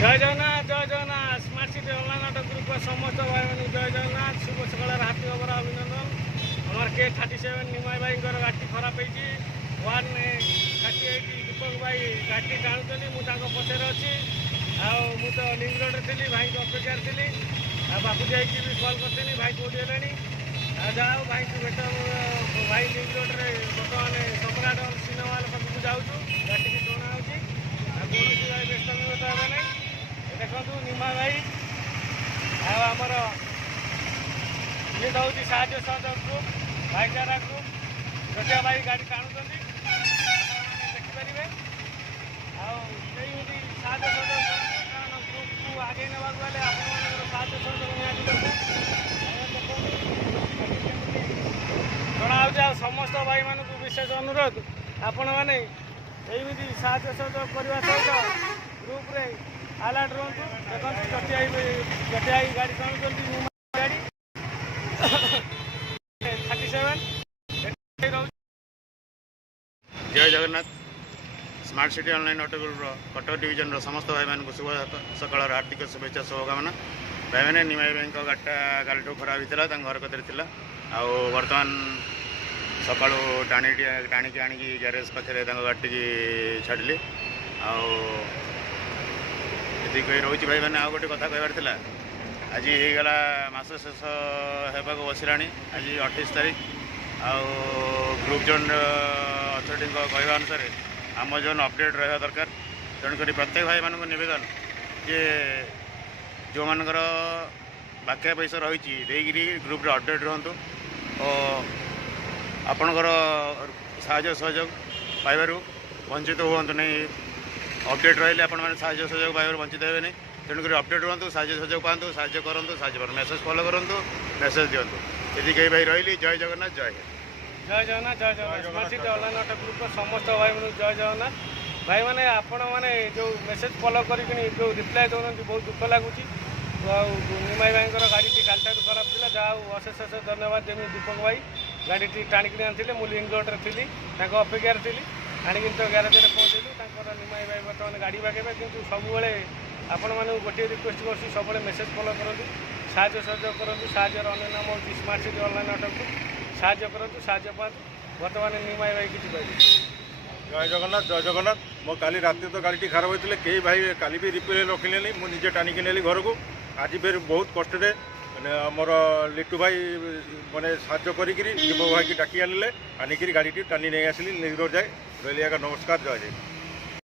जय Jagannath smart city online auto group का समस्त भाई मान जय जगन्नाथ शुभ सकाल हाथी खबर अभिनंदन हमार K37 निमाय भाई गाड़ी खराब होती 138 दीपक भाई गाड़ी टाणुचंदी मुझे पचर अच्छी आउ तो लिंक रोड थी भाई को अपेक्षा थी बापू जी भी कल करी भाई कौटी है जाओ भाई भेट भाई लिंक रोड में बर्तमान सम्राट सिनेमा हल पाखक जाऊँ गाड़ी की टणा हो कौन भाई व्यस्त व्यस्त हे ना देखो निमा भाई आमर ये हूँ साहय सहयोग ग्रुप भाईचारा ग्रुप छोटिया भाई गाड़ी टाणुंट देखिपारे आईटी साहय सहयोग कारण ग्रुप को आगे नेवाक गले आप साहय सहयोग निहाती दरकार जनाऊँ समस्त भाई मानक विशेष अनुरोध आपण मैंने यही साहय सहयोग करने सहित ग्रुप रे अलर्ट रुहतु देखो जटिया गाड़ी टाणुंट गाड़ी 37 जय Jagannath smart city online auto group Cuttack division समस्त भाई मान शुभ सकाल हार्दिक शुभेच्छा शुभकामना भाई मैंने निमाई भाई गाड़ीटा काल खराब होता घर कतरे थी बर्तमान सका टाणिकी आणिकी ग्यारेज पाखे गाड़ी की छाड़ी आती रोचे भाई मैंने आउ गोटे कथा कहबार था आज होगला मस शेष होगा बसला आज 28 तारीख आउ ग्रुप जोन अथॉरिटी कहवा अनुसार आम जोन अपडेट रहा दरकार तेणुक प्रत्येक भाई मान नवेदन जे जो मानकर बाक्या पैसा रही ग्रुप रे अपडेट रुहतु और आपणकर साहाय्य सहयोग पाइबार वंचित हूँ नहीं अपडेट रही आप सहयोग पाइबार वंचित हे नहीं तेणुक अपडेट रुहतु साहाय्य सहयोग पातु साहाय्य करूँ साहाय्य मेसेज फॉलो करूँ मेसेज दिंतु यदि कई भाई रही जय जगन्नाथ जय जय जगन्नाथ जय Jagannath smart city online auto group समस्त भाई मान जय जगन्नाथ भाई मैंने आपण मैंने जो मेसेज फॉलो कर जो रिप्लाई दौरान बहुत दुख लगुच निमाई भाई गाड़ी काल खराब थी जहाँ अशेष अशेष धन्यवाद जमी दीपक भाई गाड़ी टाणिक आनी मुझे लिंक रोड में थी अपेक्षार थी आणिक तो ग्यारेज में पहुँचलु निमाई भाई बर्तमान गाड़ी बागेबे कि सब आपण मानक गोटे रिक्वेस्ट कर सब मेसेज फॉलो करूँ साहाय्य सहयोग करूँ साहय अन्य नाम हूँ smart city online auto group साहाय्य करूँ साहाय्य पातु बर्तमान निमाई भाई किसी कहते जय जगन्नाथ मो काली रात तो गाड़ी खराब होते कई भाई काली भी रिपेयर रखिले मुझे टाणिकी नेली घर को आज फिर बहुत कष्ट मोर लिट्टू भाई मैंने साहाଯ୍य करी दीपक भाई की डाकी आनिले आनिकी गाड़ी टाणी नहीं आसली निरोड जाए रही नमस्कार जय जय।